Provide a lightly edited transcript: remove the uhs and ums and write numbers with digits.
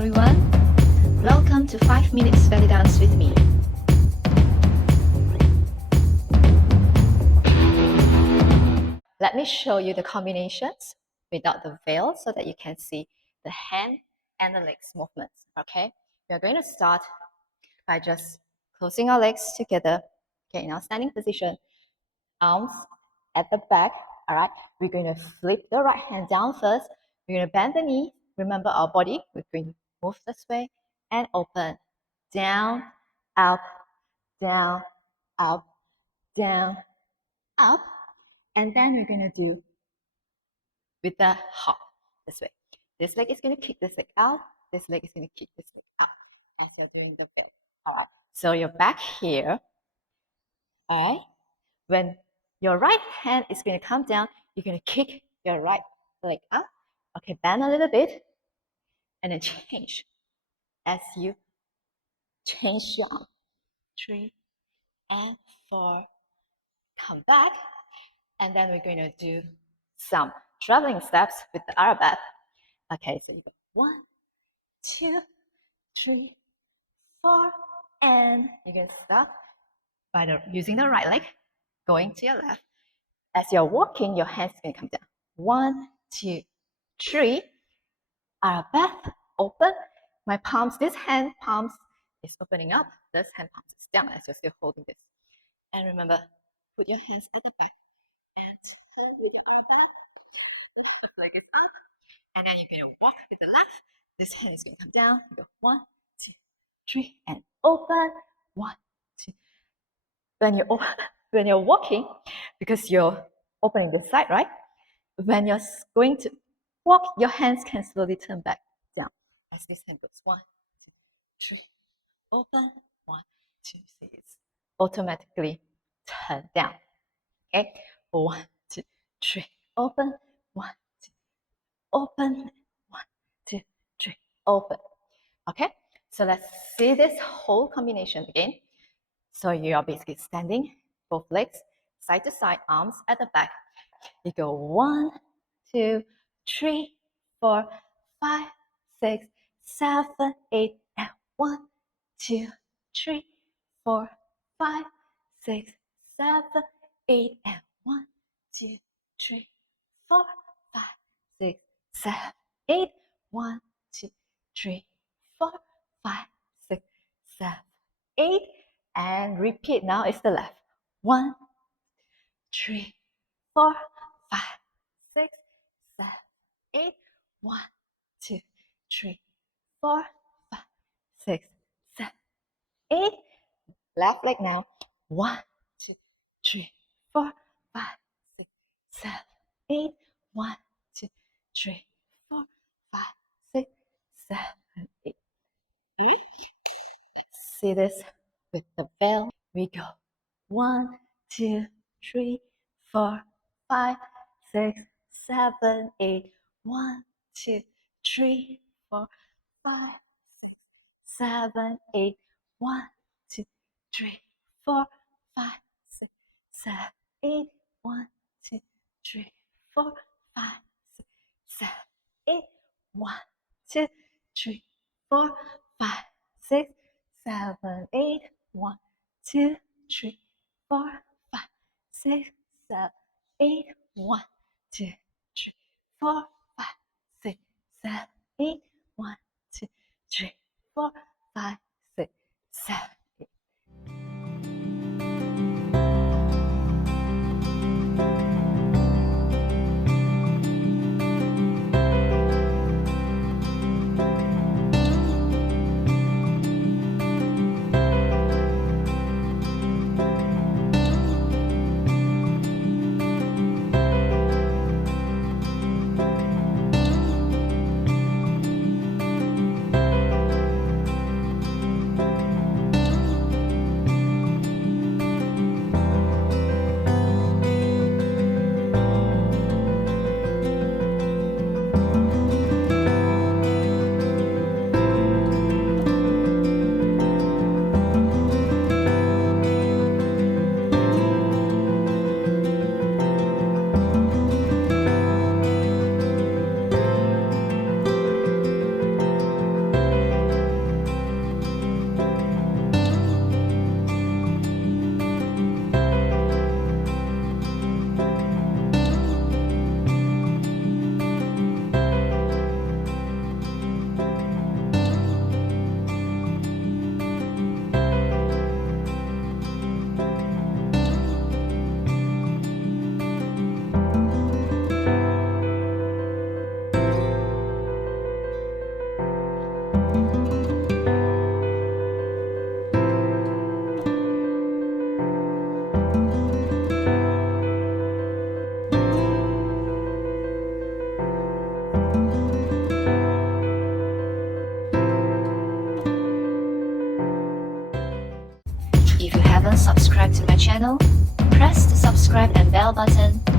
everyone. Welcome to 5 Minutes Belly Dance with me. Let me show you the combinations without the veil so that you can see the hand and the legs movements, okay? We are going to start by just closing our legs together, okay, in our standing position, arms at the back, all right? We're going to flip the right hand down first. We're going to bend the knee. Remember our body, we're going to move this way and open, down, up, down, up, down, up. And then we're going to do with the hop this way. This leg is going to kick this leg out. This leg is going to kick this leg out as you're doing the bend. All right. So you're back here. All right. When your right hand is going to come down, you're going to kick your right leg up. Okay, bend a little bit and then change as you change your arm. 3 and 4. Come back. And then we're going to do some traveling steps with the Arabesque. Okay, so you go 1, 2, 3, 4, and you're going to start by using the right leg, going to your left. As you're walking, your hands are going to come down. 1, 2, 3. Arabesque, open. My palms, this hand palms is opening up. This hand palms is down as you're still holding this. And remember, put your hands at the back and turn with your Arabesque. This foot leg is up. And then you're going to walk with the left. This hand is going to come down. You go 1, 2, 3, and open. 1, 2. When you're walking, because you're opening this side, right? When you're going to walk, your hands can slowly turn back down. As this hand goes 1, 2, 3, open. 1, 2, 3. It's automatically turn down. Okay, 1, 2, 3, open. 1, 2, open. 1, 2, 3, open. Okay, so let's see this whole combination again. So you are basically standing, both legs side to side, arms at the back. You go 1, 2, 3, 4, 5, 6, 7, 8, and 1, 2, 3, 4, 5, 6, 7, 8, and 1, 2, 3, 4, 5, 6, 7, 8. 1, 2, 3, 4, 5, 6, 7, 8. And repeat. Now it's the left. 1, 3, 4, 5, 6, 7, 8. 1, 2, 3, 4, 5, 6, 7, 8. Left leg now. 1, 2, 3, 4, 5, 6, 7, 8. 1, 2, 3, 4, 5, 6, 7, 8. See this with the bell. We go 1, 2, 3, 4, 5, 6, 7, 8. 1, 2, 3, 4, 5, 6, 7, 8. 1, 2, 3, 4, 5, 6, 7, 8. 1, 2, 3, 4, 5, 6, 7, 8. 1, 2, 3, 4, 5, 6, 7, 8. 1, 2, 3, 4, 5, 6, 7, 8. 1, 2, 3, 4, 5, 6, 7, 8. 1, 2, 3, 4, 5, 6, 7, 8. bell button